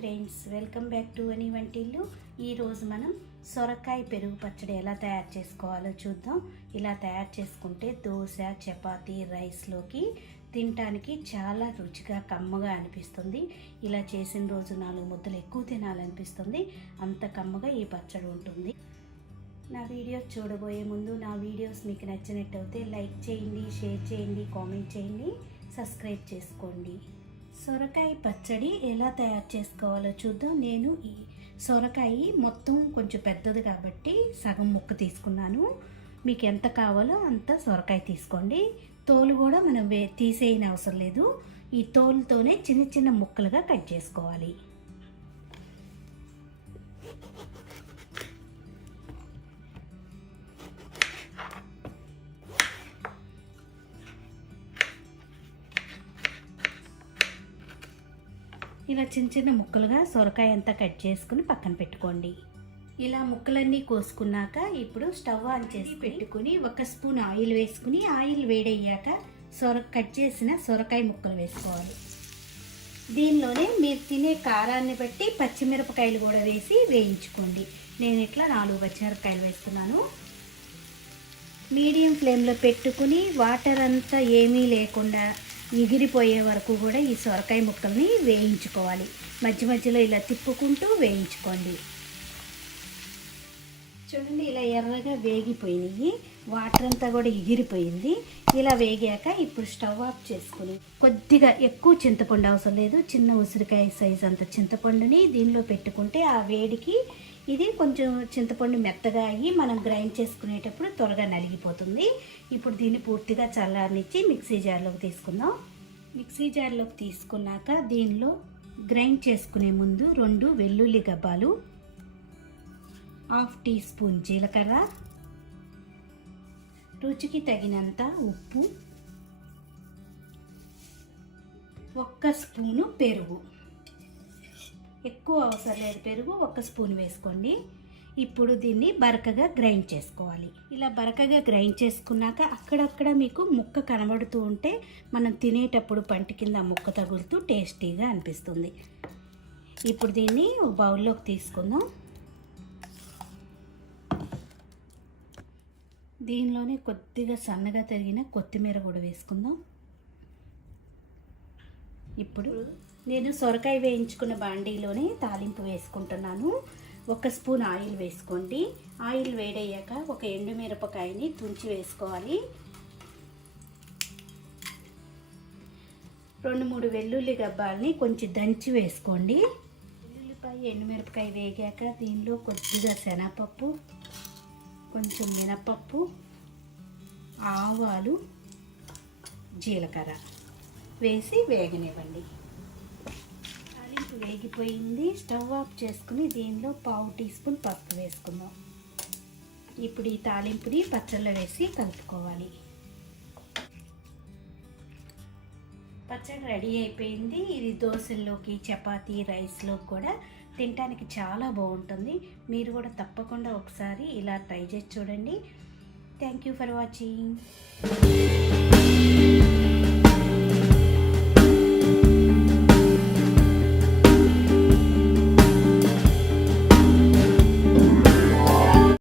Friends, welcome back to VANI వంటిల్లు. ఈరోజు మనం సొరకాయ పెరుగు పచ్చడి ఎలా తయారు చేసుకోవాలో చూద్దాం. ఇలా తయారు చేసుకుంటే దోశ, చపాతీ, రైస్లోకి తినడానికి చాలా రుచిగా కమ్మగా అనిపిస్తుంది. ఇలా చేసిన రోజు 4 ముద్దలు ఎక్కువ తినాలనిపిస్తుంది, అంత కమ్మగా ఈ పచ్చడి ఉంటుంది. నా వీడియోస్ చూడబోయే ముందు నా వీడియోస్ మీకు నచ్చినట్టయితే లైక్ చేయండి, షేర్ చేయండి, కామెంట్ చేయండి, సబ్స్క్రైబ్ చేసుకోండి. సొరకాయ పచ్చడి ఎలా తయారు చేసుకోవాలో చూద్దాం. నేను ఈ సొరకాయ మొత్తం కొంచెం పెద్దది కాబట్టి సగం ముక్క తీసుకున్నాను. మీకు ఎంత కావాలో అంత సొరకాయ తీసుకోండి. తోలు కూడా మనం తీసేయని అవసరం లేదు. ఈ తోలుతోనే చిన్న చిన్న ముక్కలుగా కట్ చేసుకోవాలి. ఇలా చిన్న చిన్న ముక్కలుగా సొరకాయ అంతా కట్ చేసుకుని పక్కన పెట్టుకోండి. ఇలా ముక్కలన్నీ కోసుకున్నాక ఇప్పుడు స్టవ్ ఆన్ చేసి పెట్టుకుని 1 స్పూన్ ఆయిల్ వేసుకుని, ఆయిల్ వేడయ్యాక కట్ చేసిన సొరకాయ ముక్కలు వేసుకోవాలి. దీనిలోనే మీరు తినే కారాన్ని బట్టి పచ్చిమిరపకాయలు కూడా వేసి వేయించుకోండి. నేను ఇట్లా 4 పచ్చిమిరపకాయలు వేస్తున్నాను. మీడియం ఫ్లేమ్లో పెట్టుకుని వాటర్ అంతా ఏమీ లేకుండా ఎగిరిపోయే వరకు కూడా ఈ సొరకాయ ముక్కల్ని వేయించుకోవాలి. మధ్య మధ్యలో ఇలా తిప్పుకుంటూ వేయించుకోండి. చూడండి, ఇలా ఎర్రగా వేగిపోయినాయి, వాటర్ అంతా కూడా ఎగిరిపోయింది. ఇలా వేగాక ఇప్పుడు స్టవ్ ఆఫ్ చేసుకుని కొద్దిగా ఎక్కువ చింతపండు అవసరం లేదు, చిన్న ఉసిరికాయ సైజ్ అంత చింతపండుని దీనిలో పెట్టుకుంటే ఆ వేడికి ఇది కొంచెం చింతపండు మెత్తగా అయ్యి మనం గ్రైండ్ చేసుకునేటప్పుడు త్వరగా నలిగిపోతుంది. ఇప్పుడు దీన్ని పూర్తిగా చల్లారనిచ్చి మిక్సీ జార్లోకి తీసుకుందాం. మిక్సీ జార్లోకి తీసుకున్నాక దీనిలో గ్రైండ్ చేసుకునే ముందు 2 వెల్లుల్లి గబ్బాలు, 1/2 టీ స్పూన్ జీలకర్ర, రుచికి తగినంత ఉప్పు, 1 స్పూను పెరుగు. ఎక్కువ అవసరం లేదు, పెరుగు 1 స్పూన్ వేసుకోండి. ఇప్పుడు దీన్ని బరకగా గ్రైండ్ చేసుకోవాలి. ఇలా బరకగా గ్రైండ్ చేసుకున్నాక అక్కడక్కడ మీకు ముక్క కనబడుతూ ఉంటే మనం తినేటప్పుడు పంటి కింద ముక్క తగులుతూ టేస్టీగా అనిపిస్తుంది. ఇప్పుడు దీన్ని బౌల్లోకి తీసుకుందాం. దీనిలోనే కొద్దిగా సన్నగా తరిగిన కొత్తిమీర కూడా వేసుకుందాం. ఇప్పుడు నేను సొరకాయ వేయించుకున్న బాండీలోనే తాలింపు వేసుకుంటున్నాను. 1 స్పూన్ ఆయిల్ వేసుకోండి. ఆయిల్ వేడయ్యాక ఒక ఎండుమిరపకాయని తుంచి వేసుకోవాలి. 2-3 వెల్లుల్లి గబ్బాలని కొంచెం దంచి వేసుకోండి. వెల్లుల్లిపాయ, ఎండుమిరపకాయ వేగాక దీనిలో కొద్దిగా శనగపప్పు, కొంచెం మినపప్పు, ఆవాలు, జీలకర్ర వేసి వేగనివ్వండి. తాలింపు వేగిపోయింది. స్టవ్ ఆఫ్ చేసుకుని దీనిలో 1/2 టీ స్పూన్ పసుపు వేసుకుందాం. ఇప్పుడు ఈ తాలింపుని పచ్చళ్ళలో వేసి కలుపుకోవాలి. పచ్చడి రెడీ అయిపోయింది. ఇది దోశల్లోకి, చపాతీ, రైస్లోకి కూడా తినడానికి చాలా బాగుంటుంది. మీరు కూడా తప్పకుండా ఒకసారి ఇలా ట్రై చేసి చూడండి. Thank you for watching.